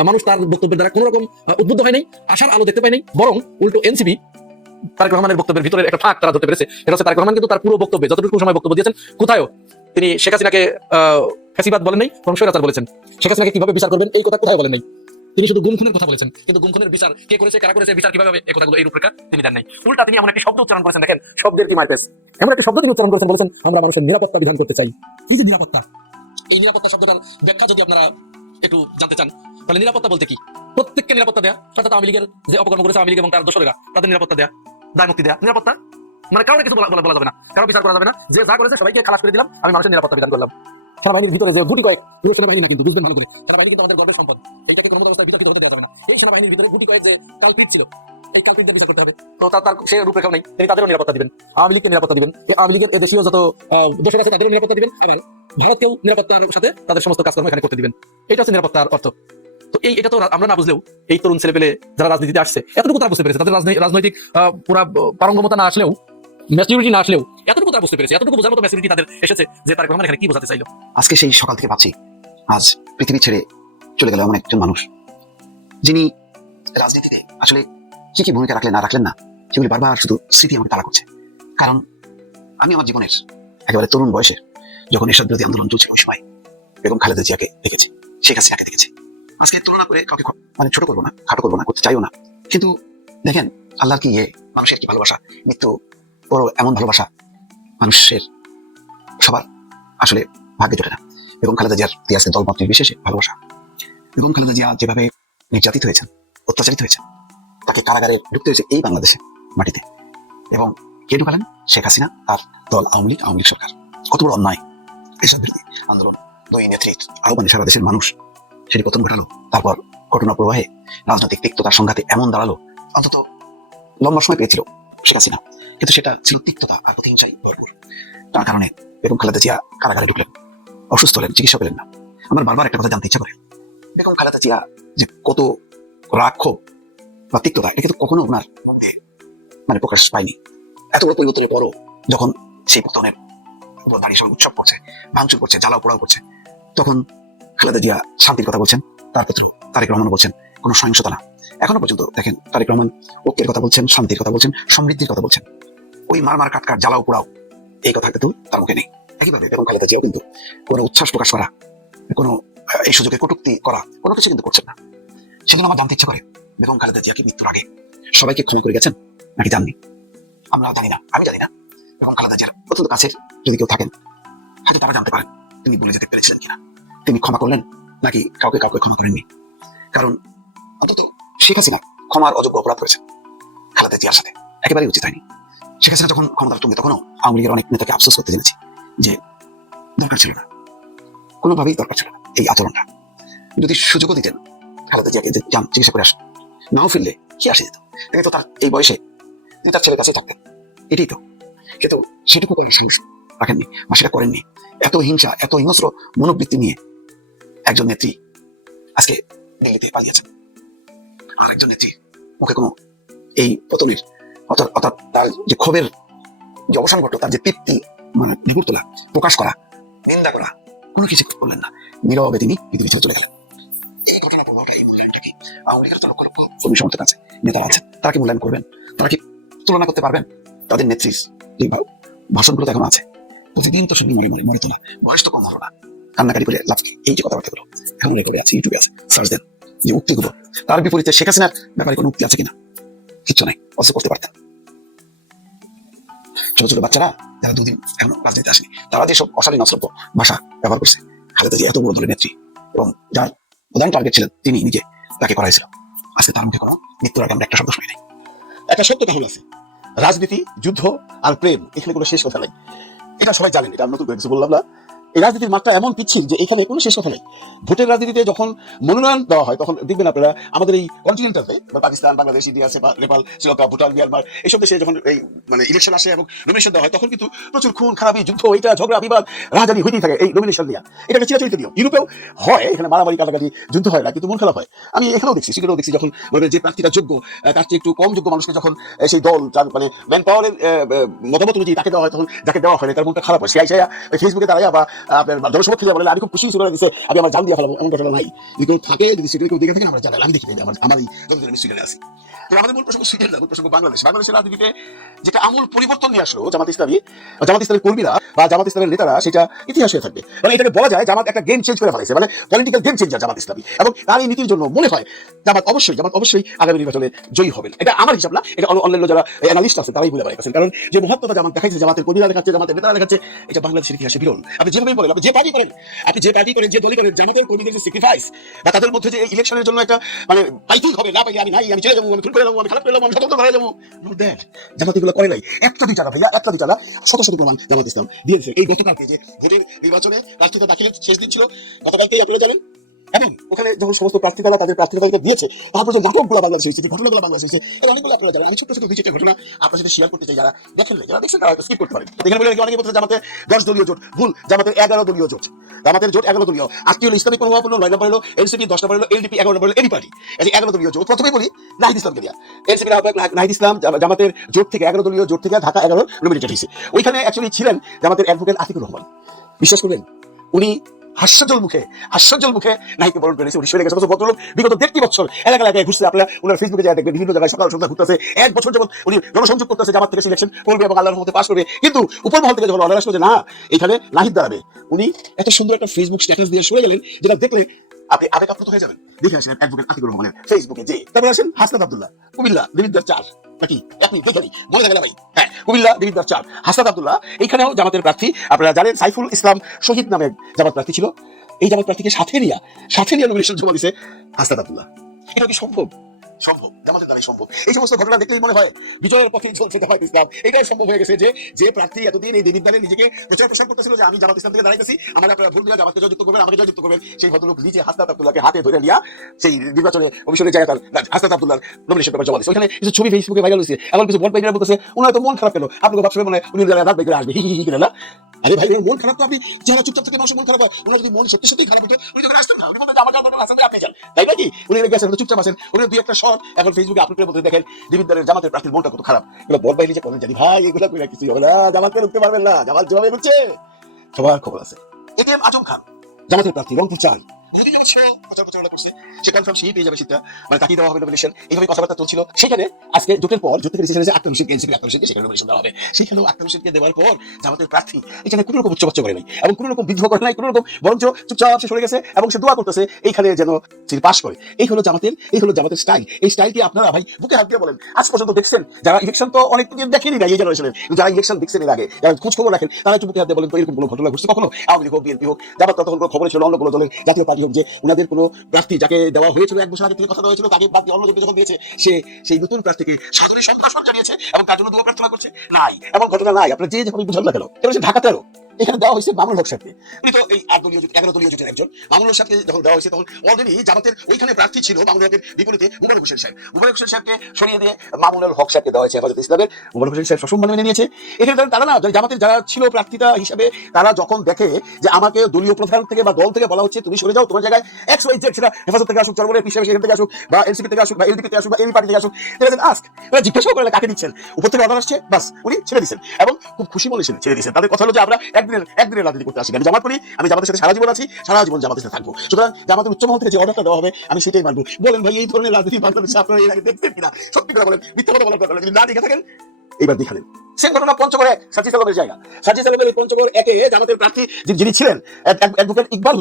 মানুষ তার বক্তব্যের দ্বারা কোনো রকম উদ্বুদ্ধ হয় নাই, আশার আলো দেখতে পায় নাই, বরং উল্টো এনসিপি তারেক রহমানের বক্তব্যের ভিতরে একটা ফাঁক তারা ধরতে পেরেছে। এটা হচ্ছে তারেক রহমান কিন্তু তার পুরো বক্তব্যে যতটুকু সময় বক্তব্য দিয়েছেন, কোথায়ও তিনি শেখ হাসিনাকে ফ্যাসিবাদ বলেন নাই, বরং স্বৈরাচার বলেছেন। শেখ হাসিনাকে কিভাবে বিচার করবেন এই কথা কোথায় বলেন নাই, তিনি শুধু গুম খুনের কথা বলেছেন, কিন্তু গুম খুনের বিচার কে করেছে, কারা করেছে, বিচার কিভাবে হবে, এই কথাগুলো, এই রূপরেখা তিনি দেন নাই। উল্টা তিনি এমন একটি শব্দ উচ্চারণ করেছেন, দেখেন শব্দের কি মারপেস, এমন একটি শব্দ তিনি উচ্চারণ করেছেন, বলেছেন আমরা মানুষের নিরাপত্তা বিধান করতে চাই। এই যে নিরাপত্তা, এই নিরাপত্তা শব্দটার ব্যাখ্যা যদি আপনারা একটু জানতে চান, তাহলে নিরাপত্তা বলতে কি? প্রত্যেককে নিরাপত্তা দেয়া, অর্থাৎ আওয়ামী লীগের যে অপকর্ম করেছে আওয়ামী লীগ এবং তার দোসরেরা, তাদের নিরাপত্তা দেয়া, দায় মুক্তি দেয়া। নিরাপত্তা মানে কারোর কিছু বলা যাবে না, কারো বিচার করা যাবে না, যে যা করেছে সবাইকে খালাস করে দিলাম, আমি মানুষের নিরাপত্তা বিধান করলাম। সেনাবাহিনীর ভিতরে যে গুটি কয়েক, পুরো সেনাবাহিনী না কিন্তু, বুঝবেন ভালো করে, সেনাবাহিনী কিন্তু আমাদের গর্বের সম্পদ, এইটাকে কোনো অবস্থায় বিতর্কিত হতে দেওয়া যাবে না। এই সেনাবাহিনীর ভিতরে গুটি কয়েক যে কালপিট ছিল, এই কালপিটদের বিচার করতে হবে। তো তার সে রূপরেখাও নেই, তিনি তাদেরও নিরাপত্তা দিবেন, আওয়ামী লীগকে নিরাপত্তা দিবেন, আওয়ামী লীগের দেশীয় যত দোষর আছে তাদেরও নিরাপত্তা দিবেন, আবার ভারতকেও নিরাপত্তার সাথে তাদের সমস্ত কাজকর্ম এখানে করতে দিবেন। এটা হচ্ছে নিরাপত্তার অর্থ। তো এটা তো আমরা না বুঝলেও এই তরুণ ছেলেপেলে যারা রাজনীতিতে আসছে এতটুকু তারা বুঝতে পেরেছে, তাদের রাজনৈতিক পুরা পারঙ্গমতা না আসলেও, ম্যাচুরিটি না আসলেও এতটুকু তারা বুঝতে পেরেছে, এতটুকু বোঝার মতো ম্যাচুরিটি তাদের এসেছে যে তারেক রহমান এখানে কি বোঝাতে চাইলো। আজকে সেই সকাল থেকে ভাবছি, আজ পৃথিবী ছেড়ে চলে গেল এমন একজন মানুষ, যিনি রাজনীতিতে আসলে কি কি ভূমিকা রাখলেন না রাখলেন না, সেগুলি বারবার শুধু স্মৃতি আমাকে তাড়া করছে। কারণ আমি আমার জীবনের একেবারে তরুণ বয়সে যখন এরশাদ বিরোধী আন্দোলন চলছিল, ওই সময় বেগম খালেদা জিয়াকে দেখেছি, শেখ হাসিনাকে দেখেছি। আজকে তুলনা করে কাউকে মানে ছোট করবো না, খাটো করবো না, করতে চাইও না, কিন্তু দেখেন আল্লাহর কি মানুষের কি ভালোবাসা, মৃত্যু বড় এমন ভালোবাসা মানুষের সবার আসলে ভাগ্যে জোটে না। বেগম খালেদা জিয়ার আজকে দলমত নির্বিশেষে ভালোবাসা। বেগম খালেদা জিয়া যেভাবে নির্যাতিত হয়েছেন, অত্যাচারিত হয়েছেন, তাকে কারাগারে ঢুকতে হয়েছে এই বাংলাদেশে মাটিতে, এবং কে ঢুকালেন? শেখ হাসিনা, তার দল আওয়ামী লীগ সরকার। কত বড় অন্যায়! এসব বিরোধী আন্দোলন, দুই নেত্রীর আহ্বানে সারা দেশের মানুষ সেটি পতন ঘটালো। তারপর ঘটনা প্রবাহে রাজনৈতিক তিক্ততার সংঘাতে এমন দাঁড়ালো, অন্তত লম্বা সময় পেয়েছিল শেখ হাসিনা, কিন্তু সেটা ছিল তিক্ততা আর প্রতিহিংসায় ভরপুর। তার কারণে বেগম খালেদা জিয়া কারাগারে ঢুকলেন, অসুস্থ হলেন, চিকিৎসা পেলেন না। আমার বারবার একটা কথা জানতে ইচ্ছা করে, বেগম খালেদা জিয়া যে কত রাক্ষোভ বা তিক্ততা, এটা কিন্তু কখনো ওনার মধ্যে মানে প্রকাশ পায়নি। এত বড় পরিবর্তনের পরও যখন সেই পতনের উপর দাঁড়িয়ে সবাই উৎসব করছে, ভাঙচুর করছে, জ্বালাও পোড়াও করছে, তখন খালেদা জিয়া শান্তির কথা বলছেন, তার পুত্র তারেক রহমান বলছেন কোনো সহিংসতা না। এখনো পর্যন্ত দেখেন তারেক রহমান ঐক্যের কথা বলছেন, শান্তির কথা বলছেন, সমৃদ্ধির কথা বলছেন। ওই মার কাটকাট, জ্বালাও পোড়াও এই কথা কিন্তু তার মুখে নেই। একইভাবে বেগম খালেদা জিয়াও কিন্তু কোনো উচ্ছ্বাস প্রকাশ করা, কোনো এই সুযোগে কটূক্তি করা, কোনো কিছু কিন্তু করছেন না। সেগুলো আমার জানতে ইচ্ছা করে, বেগম খালেদা জিয়া কি মৃত্যুর আগে সবাইকে ক্ষমা করে গেছেন নাকি জাননি? আমরা জানি না, আমি জানি না। বেগম খালেদা জিয়ার অত্যন্ত কাছের যদি কেউ থাকেন, হয়তো তারা জানতে পারেন তিনি বলে যেতে পেরেছিলেন কিনা, তিনি ক্ষমা করলেন নাকি কাউকে ক্ষমা করেননি। কারণ অন্তত শেখ হাসিনা ক্ষমার অযোগ্য অপরাধ করেছেন খালেদা জিয়ার সাথে, একেবারেই উচিত হয়নি। শেখ হাসিনা যখন ক্ষমতার তুঙ্গে তখনও আওয়ামী লীগের অনেক নেতাকে আফসোস করতে জেনেছি যে দরকার ছিল না, কোনোভাবেই দরকার ছিল না এই আচরণটা। যদি সুযোগও দিতেন খালেদা জিয়াকে যে যান চিকিৎসা করে আসেন, নাও ফিরলে কি আসে যেত, তিনি তো তার এই বয়সে তিনি তার ছেলের কাছে থাকতেন, এটাই তো। কিন্তু সেটুকু করেন সাহস রাখেননি বা সেটা করেননি। এত হিংসা, এত হিংস্র মনোবৃত্তি নিয়ে একজন নেত্রী আজকে দিল্লিতে পালিয়েছেন, আর একজন নেত্রী মুখে কোনো এই পতনের অর্থাৎ তার যে ক্ষোভের যে অবসান ঘটলো, তার যে তৃপ্তি মানে নিগুড় তোলা, প্রকাশ করা, নিন্দা করা, কোনো কিছু করলেন না, নীরবে তিনি পৃথিবী ছেড়ে চলে গেলেন। এই ঘটনা আওয়ামী লীগের তো লক্ষ লক্ষ কর্মী সমর্থক আছে, নেতারা আছেন, তারা কি মূল্যায়ন করবেন? তারা কি তুলনা করতে পারবেন? তাদের নেত্রীর যে ভাষণগুলো এখন আছে, প্রতিদিন তো শুধু মরে মরে মরে তোলা, বয়স তো কম হলো না, কান্নাকারি করে লাভ কি? এই যে কথাবার্তাগুলো এখন রেকর্ডে আছে, ইউটিউবে আছে, সার্চ দেন যে উক্তিগুলো। তার বিপরীতে শেখ হাসিনার ব্যাপারে কোনো উক্তি আছে কিনা? কিচ্ছু নাই, অস্ত্র করতে পারতেন। ছোট ছোট বাচ্চারা যারা দুদিন এখন রাজনীতিতে আসেনি, তারা যেসব অশালীন অশ্রব্য ভাষা ব্যবহার করছে, খালেদা জিয়া এত বড় দলের নেত্রী এবং যার প্রধান টার্গেট ছিলেন তিনি নিজে, তাকে করাইছিল। আজকে তার মুখে কোনো মৃত্যুর আগে আমরা একটা শব্দ শুনি নাই। একটা সত্য কারণ আছে, রাজনীতি, যুদ্ধ আর প্রেম এখানে কোনো শেষ কথা নাই। এটা সবাই জানেন, এটা আমি নতুন করে কিছু বললাম না। এই রাজনীতির মাত্রা এমন পিচ্ছিল যে এখানে কোনো শেষ কথা নেই। ভোটের রাজনীতিতে যখন মনোনয়ন দেওয়া হয় তখন দেখবেন আপনারা আমাদের এই কন্টিনেন্টালে পাকিস্তান, বাংলাদেশ, ইন্ডিয়া আছে, নেপাল, শ্রীলঙ্কা, ভুটান, মিয়ানমার, এইসব দেশে যখন এই মানে ইলেকশন আসে এবং নমিনেশন দেওয়া হয় তখন কিন্তু প্রচুর খুন খারাপি, যুদ্ধ, এটা ঝগড়া বিবাদ রাজধানী হইতেই থাকে এই নমিনেশন নিয়ে। এটা একটা চিরাচরিত নিয়ম, ইউরোপেও হয়, এখানে মারামারি কাটাকাটি যুদ্ধ হয় না, কিন্তু মন খারাপ হয়। আমি এখানেও দেখছি, সেখানেও দেখছি, যখন যে প্রার্থীটা যোগ্য তার চেয়ে একটু কম যোগ্য মানুষকে যখন সেই দল তার মানে ম্যান পাওয়ারের মতামত অনুযায়ী তাকে দেওয়া হয়, তখন যাকে দেওয়া হয় তার মনটা খারাপ হয়। সে আইসা ফেসবুকে দাঁড়ায় বা আপনার জনসমক্ষে বলে আমি খুব খুশি ছিল, আমি আমার জান দিয়ে ফেলাবো, এমন ঘটনা নাই। যদি কেউ থাকে, যদি সিরিয়াল কেউ দেখে থাকেন আমরা জানাই, আমি দেখি আমার এই যতদিন আমি সিরিয়ালে আছি। তো আমাদের মূল প্রসঙ্গ সিরিয়াল না, মূল প্রসঙ্গ বাংলাদেশের রাজনীতিতে যেটা আমূল পরিবর্তন নিয়ে আসলো জামাত ইসলামী, জামাত ইসলামের কর্মীরা বা জামাত ইসলামের নেতারা, সেটা ইতিহাস হয়ে থাকবে। মানে এটাকে বলা যায় জামাত একটা গেম চেঞ্জ করে ফেলেছে, মানে political game changer Jamaat Islami. এবং তার এই নীতির জন্য মনে হয় জামাত অবশ্যই আগামী নির্বাচনে জয়ী হবেন। এটা আমার হিসাব না, এটা অন্যান্য যারা অ্যানালিস্ট আছে তারাই বলে বেড়াইছেন। কারণ যে মহত্বতা জামাত দেখাইছে, জামাতের কর্মীরা দেখাচ্ছে, জামাতের নেতারা দেখাচ্ছে, এটা বাংলাদেশের ইতিহাসে বিরল। আপনি যেভাবেই বলেন, আপনি যে পার্টি করেন, যে দলই করেন, জামাতের কর্মীদের যে স্যাক্রিফাইস বা তাদের মধ্যে যে ইলেকশনের জন্য একটা মানে পাইতেই হবে, না পাইলে আমি নাই, আমি চলে যাবো, আমি খুন করে যাবো, আমি খারাপ করে যাবো, আমি স্বতন্ত্র দাঁড়িয়ে যাবো, জামাত এগুলো করে নাই। একটা দুইটা না ভাইয়া, একটা দুইটা না, শত শত প্রমাণ জামাত ইসলাম দিয়েছে। এই গতকালকে যে ভোটের নির্বাচনে প্রার্থীতা দাখিলের শেষ দিন ছিল, গতকালকেই আপনারা জানেন, এবং ওখানে যখন সমস্ত প্রার্থীরা তাদের প্রার্থী তালিকা দিয়েছে, তারপর যে নাটকগুলো বাংলাদেশে হয়েছে, যে ঘটনাগুলো বাংলাদেশে হয়েছে, এর অনেকগুলো আপনারা জানেন। আমি ছোট ছোট দুই চারটে ঘটনা আপনার সাথে শেয়ার করতে চাই, যারা দেখেন যারা দেখছেন তারা হয়তো স্কিপ করতে পারেন। এখানে বলে অনেকে বলতে জামাতের 10 দলীয় জোট, ভুল, জামাতের 11 দলীয় জোট। জামাতের জোট 11 দলীয়, 8টি হলো ইসলামিক মনোভাবাপন্ন, 9 নম্বর হলো এনসিপি, 10 নম্বর হলো এলডিপি, 11 নম্বর হলো এনি পার্টি। এই 11 দলীয় জোট প্রথমেই বলি নাহিদ ইসলামকে দিয়া, এনসিপি নাহিদ ইসলাম জামাতের জোট থেকে 11 দলীয় জোট থেকে ঢাকা 11 নমিনেটেড হয়েছে। ওইখানে অ্যাকচুয়ালি ছিলেন জামাতের অ্যাডভোকেট আতিকুর রহমান। বিশ্বাস করবেন, উনি হাস্যজল মুখে নাহিদকে বরণ করেছে। উনি সরে গেছে, ভদ্রলোক বিগত 1.5 বছর এলাকায় ঘুরছে। আপনারা ওনার ফেসবুকে যা দেখবেন, বিভিন্ন জায়গায় সকাল সন্ধ্যা ঘুরতেছে, 1 বছর যেমন উনি জনসংযোগ করতেছে, জামাত থেকে সিলেকশন করবে এবং আল্লাহর রহমতে পাস করবে। কিন্তু উপর মহল থেকে যখন অর্ডার আসলো যে না এখানে নাহিদ দাঁড়াবে, উনি এত সুন্দর একটা ফেসবুক স্ট্যাটাস দিয়ে সরে গেলেন, যেটা দেখলে আপনি আবেগ আপ্লুত হয়ে যাবেন। দেখে আসেন অ্যাডভোকেট আতিকুর রহমানের ফেসবুকে যে। তারপর আসেন হাসনাত আব্দুল্লাহ, কুমিল্লা দেবিদ্বার 4 নাকি আপনি দেখেনি মনে থাকে না ভাই? হ্যাঁ, কুমিল্লা দেবিদ্বার 4 হাসনাত আব্দুল্লাহ। এইখানেও জামাতের প্রার্থী, আপনারা জানেন সাইফুল ইসলাম শহীদ নামে জামাত প্রার্থী ছিল। এই জামাত প্রার্থীকে সাথে নিয়ে নমিনেশন জমা দিয়েছে হাসনাত আব্দুল্লাহ। এটা কি সম্ভব? জামাতের দ্বারাই সম্ভব। এই সমস্ত ঘটনা দেখলেই মনে হয় বিজয়ের পথে চলছে জামাত ইসলাম। এটাই সম্ভব হয়ে গেছে যে প্রার্থী এতদিন এই দেবিদ্বারে নিজেকে প্রচার করতেছিল যে আমি জামাত ইসলাম থেকে দাঁড়াইতেছি, আমার আপনারা ভোট দিয়ে জামাতকে জয়যুক্ত করবেন, আমাকে জয়যুক্ত করবেন, সেই ভদ্রলোক নিজে হাসনাত আব্দুল্লাহকে হাতে ধরে নিয়ে সেই নির্বাচনে অভিষেকের জায়গায় হাসনাত আব্দুল্লাহর নমিনেশন পেপার জমা দিয়েছে। ওখানে কিছু ছবি ফেসবুকে ভাইরাল হয়েছে, এমন কিছু বল পাইকার বলতেছে উনি হয়তো মন খারাপ পেলো, আপনাকে ভাবছে মনে উনি রাত বাইরে আসবে হি করে না। আরে ভাই, মন খারাপ তো আপনি যারা চুপচাপ থেকে মানুষের মন খারাপ হয়, ওনার যদি মন সত্যি সত্যি খারাপ হতো উনি যখন আসতেন না, উনি বলতেন আমার কাছে আসেন আপনি যান, তাই নাকি? উনি গেছেন, চুপচাপ আছেন, উনি দুই একটা শট এখন ফেসবুকে আপলোড করে বলতে দেখেন দেবিদ্বারের জামাতের প্রার্থীর মনটা কত খারাপ। এগুলো বল বাইরে যে করেন জানি ভাই, এগুলো করে কিছুই হবে না, জামাতকে রুখতে পারবেন না, জামাত জবাবে করছে। সবার খবর আছে। এটিএম আজম খান জামাতের প্রার্থী, রংপুর 4, বহুদিন যাবত প্রচারণা করছে, সে কনফার্ম সেই পেয়ে যাবে সেটা, মানে তাকিয়ে দেওয়া হবে নমিনেশন, এইভাবে কথাবার্তা চলছিল। সেখানে আজকে জোটের পর জোট থেকে ডিসিশন হয়েছে আক্তার হোসেনকে, এনসিপি আক্তার হোসেনকে সেখানে নমিনেশন দেওয়া হবে। সেখানেও আক্তার হোসেনকে দেওয়ার পর জামাতের প্রার্থী এখানে কোনো রকম উচ্চবাচ্য করে নাই এবং কোনো রকম বিদ্রোহ করে নাই, কোনো রকম, বরঞ্চ চুপচাপ সে সরে গেছে এবং সে দোয়া করতেছে এইখানে যেন সে পাস করে। এই হলো জামাতের স্টাইল। এই স্টাইলটি আপনারা ভাই বুকে হাত দিয়ে বলেন আজ পর্যন্ত দেখছেন? যারা ইলেকশন তো অনেক দিন দেখেনি না এই জেনারেশনের, যারা ইলেকশন দেখছেন এর আগে, যারা খোঁজ খবর রাখেন, তারা একটু বুকে হাত দিয়ে বলেন তো এরকম কোনো ঘটনা ঘটছে কখনো? আওয়ামী লীগ হোক, বিএনপি হোক, জামাত তখন কোনো খবর ছিল অন্য কোনো দলের জাতীয় পার্টি হোক, যে ওনাদের কোনো প্রার্থী যাকে দেওয়া হয়েছিল 1 বছর আগে থেকে কথা দেওয়া হয়েছিল তাকে বাদ দিয়ে অন্যজনকে যখন দিয়েছে সে সেই নতুন প্রার্থীকে সাদরে সম্ভাষণ জানিয়েছে এবং তার জন্য দোয়া প্রার্থনা করছে? নাই, এমন ঘটনা নাই। আপনার যে যেভাবে বুঝান না কেন, এটা হচ্ছে ঢাকা 13, এখানে দেওয়া হয়েছে মামুনুল হক সাহেবকে। উনি তো এই 11 দলীয় জোটের একজন। মামুনুল হক সাহেবকে যখন দেওয়া হয়েছে তখন অলরেডি জামাতের ওইখানে প্রার্থী ছিল মামুনুল হকের বিপরীতে মুবারক হোসেন সাহেব। মুবারক হোসেন সাহেবকে সরিয়ে দিয়ে মামুনুল হক সাহেবকে দেওয়া হয়েছে হেফাজতে ইসলামের। মুবারক হোসেন সাহেব সসম্মানে মেনে নিয়েছে। এখানে তারা না, জামাতের যারা ছিল প্রার্থীতা হিসাবে, তারা যখন দেখে যে আমাকে দলীয় প্রধান থেকে বা দল থেকে বলা হচ্ছে তুমি সরে যাও, তোমার জায়গায় XYZ, সেটা হেফাজত থেকে আসুক, চরমনের পিস সেখান থেকে আসুক, বা এনসিপি থেকে আসুক, বা এলডিপি থেকে আসুক, বা এই পার্টি থেকে আসুক, তারা জিজ্ঞাসা করে কাকে দিচ্ছেন, উপর থেকে অর্ডার আসছে, বাস উনি ছেড়ে দিচ্ছেন এবং খুব খুশি মনে ছেড়ে দিচ্ছেন। তাদের কথা হলো যে আমরা একদিনের রাজনীতি করতে আসি, আমি জামাত করি, আমি জামাতের সাথে সারা জীবন আছি, সারা জীবন জামাতের সাথে থাকবো। সুতরাং জামাতের উচ্চমহল থেকে যে অর্ডারটা দেওয়া হবে আমি সেটাই মানবো। বলেন ভাই, এই ধরনের রাজনীতি বাংলাদেশে আপনারা এর আগে দেখতেন কিনা? সত্যি করে বলেন, মিথ্যা কথা বলার দরকার নেই। যদি না দেখে থাকেন এইবার দেখালেন। সেম ঘটনা পঞ্চগড়ে সাজিদ আলমের জায়গা। সাজিদ আলমের পঞ্চগড় একে জামাতের প্রার্থী যিনি ছিলেন অ্যাডভোকেট ইকবাল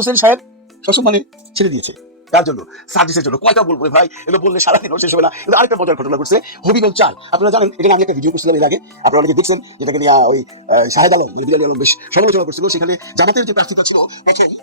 হোসেন সাহেব সসম্মানে ছেড়ে দিয়েছে। তার জন্য সার্ভিসের জন্য কয়টা বলবো ভাই, এগুলো বললে সারাদিন শেষ হবে না। কিন্তু আরেকটা মজার ঘটনা ঘটছে হবিগঞ্জ 4। আপনারা জানেন, এখানে আমি একটা ভিডিও করছিলাম এর আগে, আপনারা অনেকে দেখছেন, যেটাকে নিয়ে ওই শাহেদ আলম বিলালি আলম বেশ সমালোচনা করছিল। সেখানে জামাতের যে প্রার্থীতা ছিল,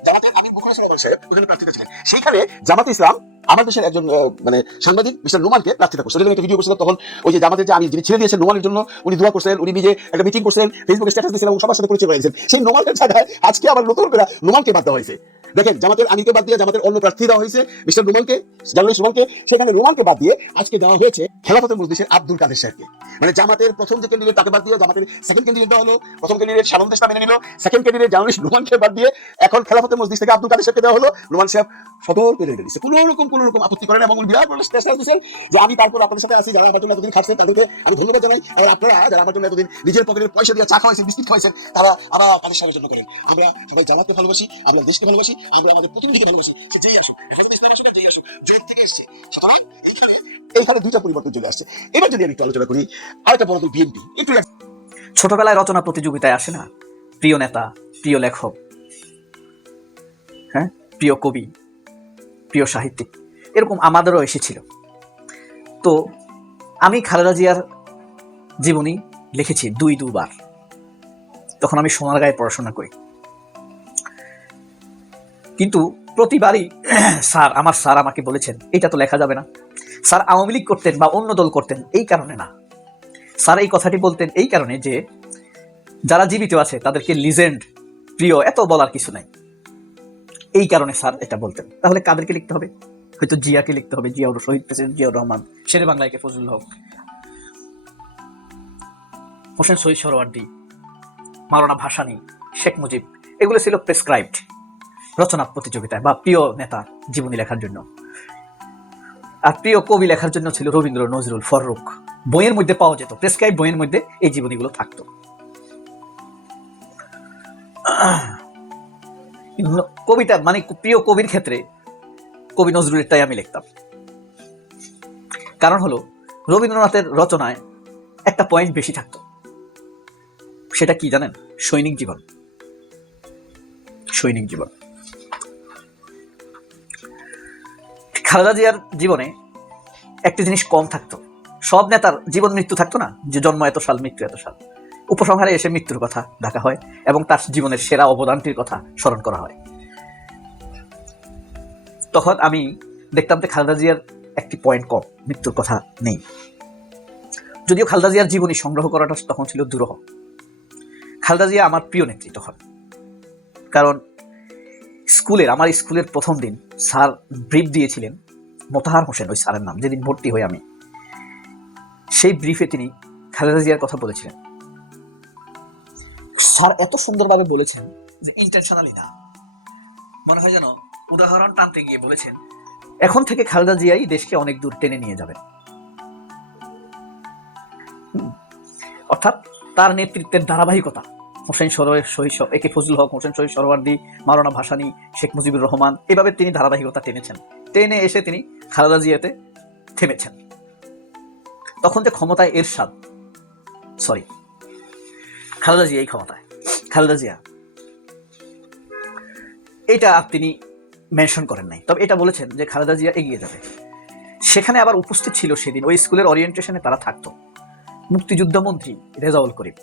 জামাতের আমির বুখারী সাহেব ওখানে প্রার্থীতা ছিলেন। সেইখানে জামাতে ইসলাম আমার দেশের একজন মানে সাংবাদিক মিস্টার নোমানকে প্রার্থীতা করছে। একটা ভিডিও করছিলাম তখন, ওই যে জামাতের যে আমি যিনি ছেড়ে দিয়েছেন নোমানের জন্য, উনি দোয়া করছেন, উনি নিজে একটা মিটিং করছেন, ফেসবুকে স্ট্যাটাস দিয়েছেন এবং সবার সাথে পরিচয় করেছেন। সেই নোমানের জায়গায় আজকে আবার নতুন করে নোমানকে বাদ দেওয়া হয়েছে। দেখেন, জামাতের আমিরকে বাদ দিয়ে জামাতের অন্য প্রার্থী দেওয়া হয়েছে মিস্টার রুমানকে, জার্নালিস্ট রুমানকে। সেখানে রুমানকে বাদ দিয়ে আজকে দেওয়া হয়েছে খেলাফতের মজলিসের আব্দুল কাদের সাহেবকে। মানে জামাতের প্রথম যে ক্যান্ডিডেট তাকে বাদ দিয়ে জামাতের সেকেন্ড ক্যান্ডিডেট দেওয়া হলো। প্রথম ক্যান্ডিডেট শালম দেশটা মেনে নিল, সেকেন্ড ক্যান্ডিডেট জার্নালিস্ট রুমানকে বাদ দিয়ে এখন খেলাফতের মজলিস থেকে আব্দুল কাদের সাহেবকে দেওয়া হলো। রুমান সাহেব সতর্ক করে দিয়েছে, কোনো রকম আপত্তি করেন এবং বিরাট বড় স্পেশাল দিয়েছেন যে আমি তারপর আপনাদের সাথে আছি, যারা আমার জন্য এতদিন খাচ্ছেন তাদেরকে আমি ধন্যবাদ জানাই। আর আপনারা যারা আমার জন্য এতদিন নিজের পকেটের পয়সা দিয়ে চা খাওয়াইছেন, বিস্কিট খাওয়াইছেন, তারা আবার তাদের সাথে জন্য করেন। আমরা সবাই জামাতকে ভালোবাসি, আমরা দেশকে ভালোবাসি, আমরা আমাদের প্রতিনিধিকে ভালোবাসি। যেই আসুক, যেই আসুক, জয়েন থেকে এসছে, এইখানে দুইটা পরিবর্তন চলে আসছে। এবার যদি আমি একটু আলোচনা করি, আরেকটা বড় দল বিএনপি। একটু ছোটবেলায় রচনা প্রতিযোগিতায় আসে না, প্রিয় নেতা, প্রিয় লেখক, হ্যাঁ, প্রিয় কবি, প্রিয় সাহিত্যিক, এরকম আমাদেরও এসেছিল। তো আমি খালেদা জিয়ার জীবনী লিখেছি দুবার। তখন আমি সোনারগাঁয়ে পড়াশোনা করি, কিন্তু প্রতিবারই স্যার আমাকে বলেছেন এটা তো লেখা যাবে না। স্যার আওয়ামী লীগ করতেন বা অন্য দল করতেন এই কারণে না, স্যার এই কথাটি বলতেন এই কারণে যে যারা জীবিত আছে তাদেরকে লিজেন্ড, প্রিয় এত বলার কিছু নাই, এই কারণে স্যার এটা বলতেন। তাহলে কাদেরকে লিখতে হবে? হয়তো জিয়াকে লিখতে হবে, শহীদ প্রেসিডেন্ট জিয়াউর রহমান, শেরে বাংলাকে ফজলুল হক, হোসেন শহীদ সোহরাওয়ার্দী, মাওলানা ভাসানী, শেখ মুজিব, এগুলো ছিল প্রেসক্রাইবড রচনা প্রতিযোগিতায় বা প্রিয় নেতা জীবনী লেখার জন্য। আর প্রিয় কবি লেখার জন্য ছিল রবীন্দ্র, নজরুল, ফররুখ। বইয়ের মধ্যে পাওয়া যেত, প্রেসক্রাইব বইয়ের মধ্যে এই জীবনীগুলো থাকতো। কবিতা মানে প্রিয় কবির ক্ষেত্রে কবি নজরুলেরটাই আমি লিখতাম। কারণ হলো রবীন্দ্রনাথের রচনায় একটা পয়েন্ট বেশি থাকতো, সেটা কি জানেন? সৈনিক জীবন। খালেদা জিয়ার জীবনে একটা জিনিস কম থাকতো, সব নেতার জীবন মৃত্যু থাকতো না, যে জন্ম এত সাল, মৃত্যু এত সাল। উপসংহারে এসে মৃত্যুর কথা ডাকা হয় এবং তার জীবনের সেরা অবদানটির কথা স্মরণ করা হয়। তখন আমি দেখতাম যে খালেদা জিয়ার একটি পয়েন্ট কম, মৃত্যুর কথা নেই। যদিও খালেদা জিয়ার জীবনী সংগ্রহ করাটা তখন ছিল দুরূহ। খালেদা জিয়া আমার প্রিয় নেত্রী তখন, কারণ আমার স্কুলের প্রথম দিন স্যার ব্রিফ দিয়েছিলেন, মোতাহার হোসেন ওই স্যারের নাম, যেদিন ভর্তি হই আমি, সেই ব্রিফে তিনি খালেদা জিয়ার কথা বলেছিলেন। স্যার এত সুন্দরভাবে বলেছেন যে ইন্টেনশনালি না, মনে হয় যেন উদাহরণ টানতে গিয়ে বলেছেন এখন থেকে খালেদা জিয়াই দেশকে অনেক দূর টেনে নিয়ে যাবেন। অর্থাৎ তার নেতৃত্বের ধারাবাহিকতা, হোসেন শহীদ একে ফজলুল হক, হোসেন শহীদ সোহরাওয়ার্দী, মাওলানা ভাসানী, শেখ মুজিবুর রহমান, এভাবে তিনি ধারাবাহিকতা টেনে এসে তিনি খালেদা জিয়াতে থেমেছেন। তখন যে ক্ষমতায় এরশাদ, খালেদা জিয়া এই ক্ষমতায়, খালেদা জিয়া এটা তিনি মেনশন করেন নাই, তবে এটা বলেছেন যে খালেদা জিয়া এগিয়ে যাবে। সেখানে আবার উপস্থিত ছিল সেদিন ওই স্কুলের ওরিয়েন্টেশনে তারা থাকতো মুক্তিযুদ্ধ মন্ত্রী রেজাউল করিম,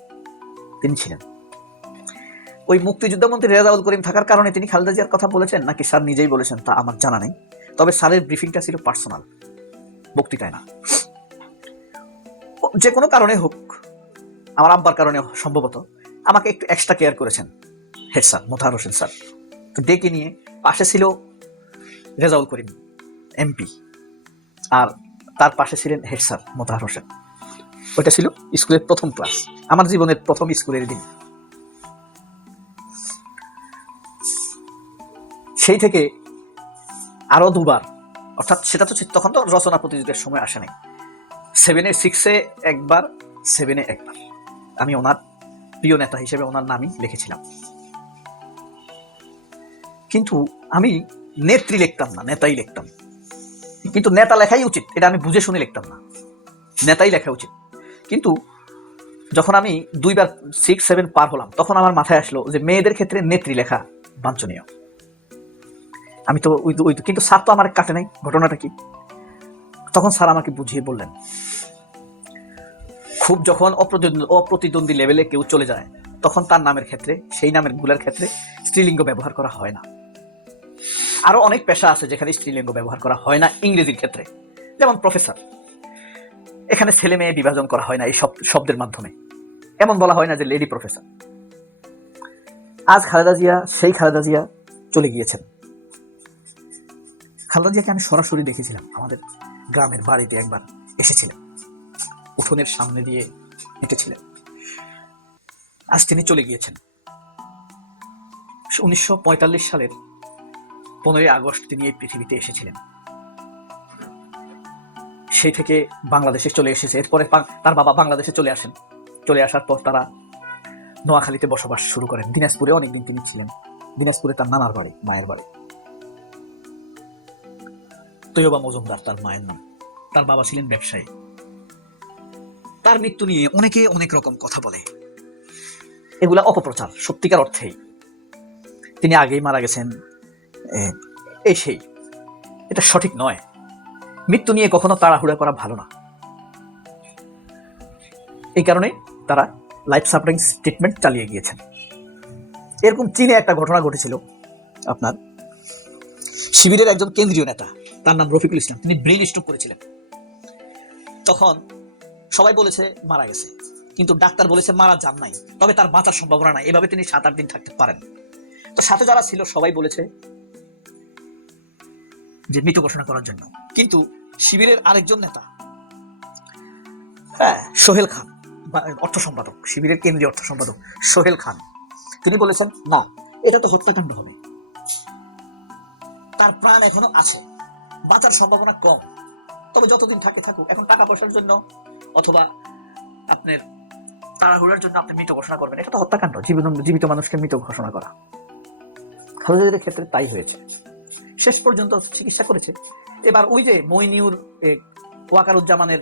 তিনি ছিলেন। ওই মুক্তিযুদ্ধমন্ত্রী রেজাউল করিম থাকার কারণে তিনি খালেদা জিয়ার কথা বলেছেন নাকি স্যার নিজেই বলেছেন তা আমার জানা নেই। তবে স্যারের ব্রিফিংটা ছিল পার্সোনাল, বক্তৃতায় না। যে কোনো কারণে হোক, আমার আব্বার কারণে সম্ভবত, আমাকে একটু এক্সট্রা কেয়ার করেছেন head sir Motahar Hossain sir. তো ডেকে নিয়ে, পাশে ছিল রেজাউল করিম এমপি, আর তার পাশে ছিলেন হেড স্যার মোতাহার হোসেন। ওইটা ছিল স্কুলের প্রথম ক্লাস, আমার জীবনের প্রথম স্কুলের দিন। সেই থেকে আরো দুবার, অর্থাৎ সেটা তো তখন তো রচনা প্রতিযোগিতার সময় আসে নাই, 7-এ 6-এ একবার, 7-এ একবার আমি ওনার প্রিয় নেতা হিসেবে ওনার নামই লিখেছিলাম। কিন্তু আমি নেত্রী লিখতাম না, নেতাই লিখতাম। কিন্তু নেতা লেখাই উচিত, এটা আমি বুঝে শুনে লিখতাম না, নেতাই লেখা উচিত। কিন্তু যখন আমি 2বার 6-7 পার হলাম, তখন আমার মাথায় আসলো যে মেয়েদের ক্ষেত্রে নেত্রী লেখা বাঞ্ছনীয়। আমি তো ওই কিন্তু স্যার তো আমার কাটে নাই। ঘটনাটা কি, তখন স্যার আমাকে বুঝিয়ে বললেন, খুব যখন অপ্রতিদ্বন্দ্বী লেভেলে কেউ চলে যায়, তখন তার নামের ক্ষেত্রে, সেই নামের গুলার ক্ষেত্রে স্ত্রীলিঙ্গ ব্যবহার করা হয় না। আরো অনেক পেশা আছে যেখানে স্ত্রীলিঙ্গ ব্যবহার করা হয় না ইংরেজির ক্ষেত্রে, যেমন প্রফেসর। এখানে ছেলে মেয়ে বিভাজন করা হয় না এই শব্দের মাধ্যমে, এমন বলা হয় না যে লেডি প্রফেসর। আজ খালেদা জিয়া, সেই খালেদা জিয়া চলে গিয়েছেন। খালেদা জিয়াকে আমি সরাসরি দেখেছিলাম, আমাদের গ্রামের বাড়িতে একবার এসেছিলেন, উঠোনের সামনে দিয়ে হেঁটেছিলেন। আজ তিনি চলে গিয়েছেন। 1945 সালের 15 আগস্ট তিনি এই পৃথিবীতে এসেছিলেন। সেই থেকে বাংলাদেশে চলে এসেছে। এরপরে তার বাবা বাংলাদেশে চলে আসেন। চলে আসার পর তারা নোয়াখালীতে বসবাস শুরু করেন। দিনাজপুরে অনেকদিন তিনি ছিলেন। দিনাজপুরে তার নানার বাড়ি, মায়ের বাড়ি। তৈয়বা মজুমদার তার মায়ের নাম। তার বাবা ছিলেন ব্যবসায়ী। তার মৃত্যু নিয়ে অনেকে অনেক রকম কথা বলে, এগুলা অপপ্রচার সত্যিকার অর্থেই। তিনি আগেই মারা গেছেন, এই সেই, এটা সঠিক নয়। মৃত্যু নিয়ে কখনো তাড়াহুড়া করা ভালো না। এই কারণে তারা লাইফ সাপোর্টিং ট্রিটমেন্ট চালিয়ে গিয়েছেন। এরকম চীনে একটা ঘটনা ঘটেছিল, আপনার শিবিরের একজন কেন্দ্রীয় নেতা, তার নাম রফিকুল ইসলাম, তিনি ব্রেন স্ট্রোক করেছিলেন। তখন সবাই বলেছে মারা গেছে, কিন্তু ডাক্তার বলেছে মারা যান নাই, তবে তার বাঁচার সম্ভাবনা নাই, এভাবে তিনি 7-8 দিন থাকতে পারেন। তো সাথে যারা ছিল সবাই বলেছে যে মৃত ঘোষণা করার জন্য। কিন্তু শিবিরের আরেকজন নেতা, সোহেল খান, অর্থ সম্পাদক, শিবিরের কেন্দ্রীয় অর্থ সম্পাদক সোহেল খান, তিনি বলেছেন না, এটা তো হত্যাকাণ্ড হবে, তার প্রাণ এখনো আছে, বাঁচার সম্ভাবনা কম, তবে যতদিন থাকে থাকুক। এখন টাকা পয়সার জন্য অথবা আপনার তাড়াহুড়ার জন্য আপনি মৃত ঘোষণা করবেন, এটা তো হত্যাকাণ্ড, জীবিত মানুষকে মৃত ঘোষণা করা। খালেদা জিয়ার ক্ষেত্রে তাই হয়েছে। শেষ পর্যন্ত চিকিৎসা করেছে। এবার ওই যে মইনিউর ওয়াকারুজ্জামানের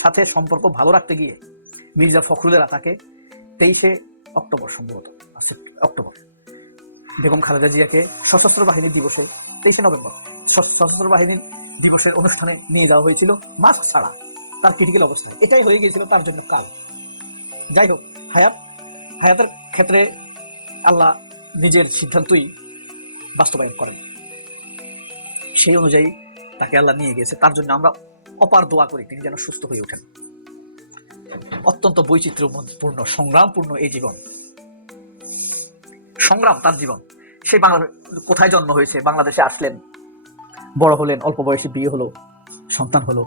সাথে সম্পর্ক ভালো রাখতে গিয়ে মির্জা ফখরুলেরা তাকে 23 অক্টোবর, সম্ভবত অক্টোবর, বেগম খালেদা জিয়াকে সশস্ত্র বাহিনীর দিবসে 23 নভেম্বর সশস্ত্র বাহিনীর দিবসের অনুষ্ঠানে নিয়ে যাওয়া হয়েছিল মাস্ক ছাড়া, তার ক্রিটিক্যাল অবস্থায়। এটাই হয়ে গিয়েছিল তার জন্য কাল। যাই হোক, হায়াতের ক্ষেত্রে আল্লাহ নিজের সিদ্ধান্তই বাস্তবায়ন করেন, সেই অনুযায়ী তাকে আল্লাহ নিয়ে গেছে। তার জন্য আমরা অপার দোয়া করি তিনি যেন সুস্থ হয়ে ওঠেন। অত্যন্ত বৈচিত্র্যপূর্ণ, সংগ্রামপূর্ণ এই জীবন, সংগ্রাম তার জীবন। সেই কোথায় জন্ম হয়েছে, বাংলাদেশে আসলেন, বড় হলেন, অল্প বয়সে বিয়ে হলো, সন্তান হলো,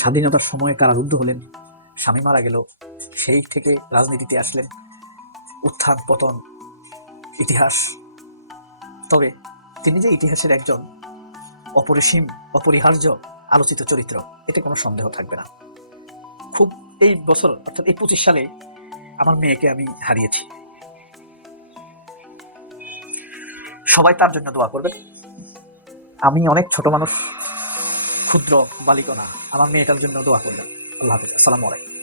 স্বাধীনতার সময়ে কারারুদ্ধ হলেন, স্বামী মারা গেল, সেই থেকে রাজনীতিতে আসলেন, উত্থান পতন, ইতিহাস। তবে তিনি যে ইতিহাসের একজন অপরিসীম, অপরিহার্য আলোচিত চরিত্র, এতে কোনো সন্দেহ থাকবে না। খুব এই বছর, অর্থাৎ এই 25 সালে আমার মেয়েকে আমি হারিয়েছি। সবাই তার জন্য দোয়া করবেন। আমি অনেক ছোট মানুষ, ক্ষুদ্র বালিকা না, আমার মেয়েটার জন্য দোয়া করবেন। আল্লাহ হাফেজ, আসসালামু আলাইকুম।